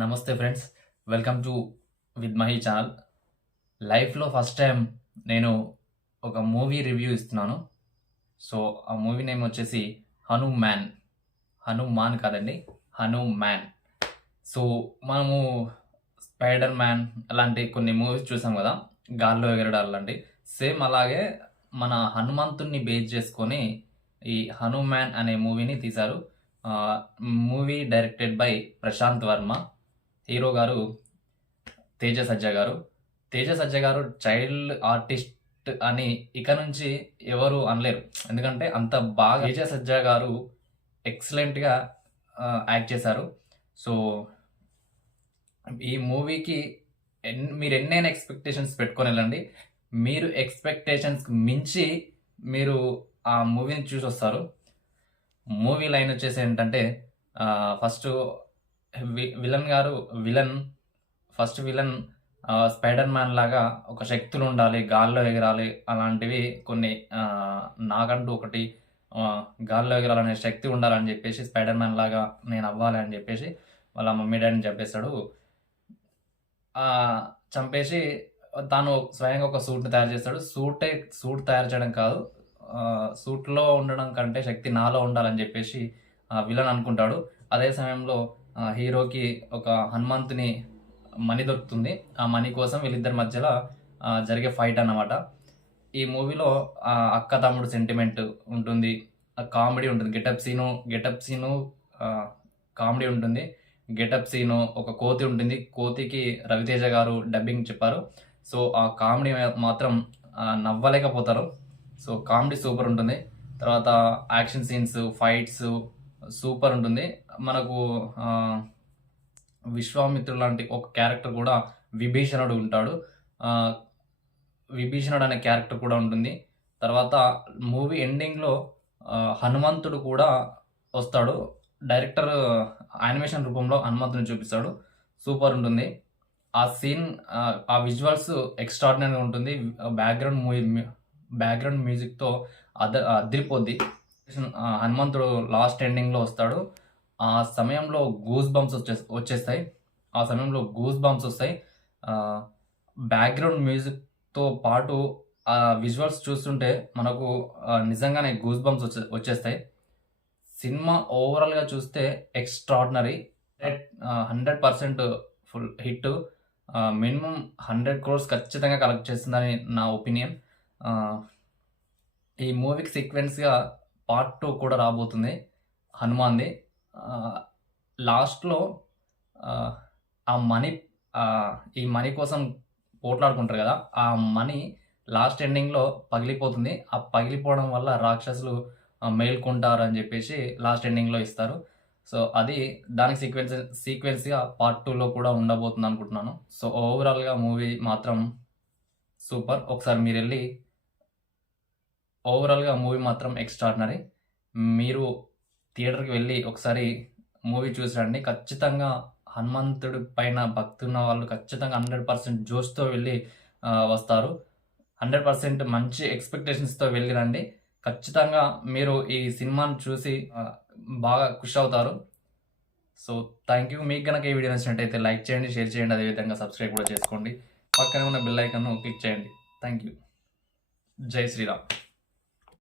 నమస్తే friends, welcome to with Mahi channel. లైఫ్లో first time నేను ఒక మూవీ రివ్యూ ఇస్తున్నాను. సో ఆ మూవీ నేమ్ వచ్చేసి హనుమాన్. హనుమాన్ కాదండి, హనుమాన్. సో మనము స్పైడర్ మ్యాన్ అలాంటి కొన్ని మూవీస్ చూసాం కదా, గాల్లో ఎగరడాలు లాంటి. సేమ్ అలాగే మన హనుమంతుణ్ణి బేస్ చేసుకొని ఈ హనుమాన్ అనే మూవీని తీశారు. Movie directed by Prashanth Varma. Hero గారు తేజ సజ్జా గారు. తేజ సజ్జా గారు చైల్డ్ ఆర్టిస్ట్ అని ఇక నుంచి ఎవరు అనలేరు. ఎందుకంటే అంత బాగా తేజ సజ్జా గారు ఎక్సలెంట్గా యాక్ట్ చేశారు. సో ఈ మూవీకి మీరు ఎన్నైనా ఎక్స్పెక్టేషన్స్ పెట్టుకొని వెళ్ళండి. మీరు ఎక్స్పెక్టేషన్స్ మించి మీరు ఆ మూవీని చూసి వస్తారు. మూవీ లైన్ వచ్చేసి ఏంటంటే, first first villain spider man లాగా ఒక శక్తులు ఉండాలి, గాల్లో ఎగరాలి, అలాంటివి కొన్ని నాకంటూ ఒకటి గాల్లో ఎగరాలనే శక్తి ఉండాలని చెప్పేసి స్పైడర్ మ్యాన్ లాగా నేను అవ్వాలి అని చెప్పేసి వాళ్ళ మమ్మీ డాడీని చంపేస్తాడు. చంపేసి తాను స్వయంగా ఒక సూట్ని తయారు చేస్తాడు. సూట్ తయారు చేయడం కాదు, సూట్లో ఉండడం కంటే శక్తి నాలో ఉండాలని చెప్పేసి విలన్ అనుకుంటాడు. అదే సమయంలో హీరోకి ఒక హనుమంతుని మనీ దొరుకుతుంది. ఆ మనీ కోసం వీళ్ళిద్దరి మధ్యలో జరిగే ఫైట్ అన్నమాట. ఈ మూవీలో అక్క తమ్ముడు సెంటిమెంట్ ఉంటుంది, కామెడీ ఉంటుంది. గెటప్ సీను కామెడీ ఉంటుంది. గెటప్ సీను ఒక కోతి ఉంటుంది. కోతికి రవితేజ గారు డబ్బింగ్ చెప్పారు. సో ఆ కామెడీ మాత్రం నవ్వలేకపోతారు. సో కామెడీ సూపర్ ఉంటుంది. తర్వాత యాక్షన్ సీన్స్, ఫైట్స్ సూపర్ ఉంటుంది. మనకు విశ్వామిత్రుడు లాంటి ఒక క్యారెక్టర్ కూడా, విభీషణుడు ఉంటాడు. విభీషణుడు అనే క్యారెక్టర్ కూడా ఉంటుంది. తర్వాత మూవీ ఎండింగ్లో హనుమంతుడు కూడా వస్తాడు. డైరెక్టర్ యానిమేషన్ రూపంలో హనుమంతుని చూపిస్తాడు. సూపర్ ఉంటుంది ఆ సీన్. ఆ విజువల్స్ ఎక్స్ట్రాడినరీగా ఉంటుంది. బ్యాక్గ్రౌండ్ మ్యూజిక్తో అదిరిపోద్ది. హనుమంతుడు లాస్ట్ ఎండింగ్లో వస్తాడు. ఆ సమయంలో గూస్ బంప్స్ వచ్చేస్తాయి. బ్యాక్గ్రౌండ్ మ్యూజిక్తో పాటు ఆ విజువల్స్ చూస్తుంటే మనకు నిజంగానే గూస్ బంప్స్ వచ్చేస్తాయి. సినిమా ఓవరాల్గా చూస్తే extraordinary. 100% full hit. Minimum 100 crores ఖచ్చితంగా కలెక్ట్ చేస్తుందని నా ఒపీనియన్. ఈ మూవీకి సీక్వెన్స్గా పార్ట్ 2 కూడా రాబోతుంది హనుమాన్ది. లాస్ట్లో ఆ మనీ ఈ మనీ కోసం పోట్లాడుకుంటారు కదా, ఆ మనీ లాస్ట్ ఎండింగ్లో పగిలిపోతుంది. ఆ పగిలిపోవడం వల్ల రాక్షసులు మేల్కొంటారు అని చెప్పేసి లాస్ట్ ఎండింగ్లో ఇస్తారు. సో అది దానికి సీక్వెన్స్గా పార్ట్ 2లో కూడా ఉండబోతుంది అనుకుంటున్నాను. సో ఓవరాల్గా మూవీ మాత్రం సూపర్. ఒకసారి మీరు వెళ్ళి ఓవరాల్గా మూవీ మాత్రం ఎక్స్ట్రాడినరీ. మీరు థియేటర్కి వెళ్ళి ఒకసారి మూవీ చూసి రండి. ఖచ్చితంగా హనుమంతుడి పైన భక్తి ఉన్న వాళ్ళు ఖచ్చితంగా 100% జోష్తో వెళ్ళి వస్తారు. 100% మంచి ఎక్స్పెక్టేషన్స్తో వెళ్ళి రండి. ఖచ్చితంగా మీరు ఈ సినిమాను చూసి బాగా ఖుషి అవుతారు. So thank you. మీకు కనుక ఈ వీడియో నచ్చినట్టయితే లైక్ చేయండి, షేర్ చేయండి, అదేవిధంగా సబ్స్క్రైబ్ కూడా చేసుకోండి. పక్కనే ఉన్న బెల్ ఐకాన్ను క్లిక్ చేయండి. Thank you. జై శ్రీరామ్.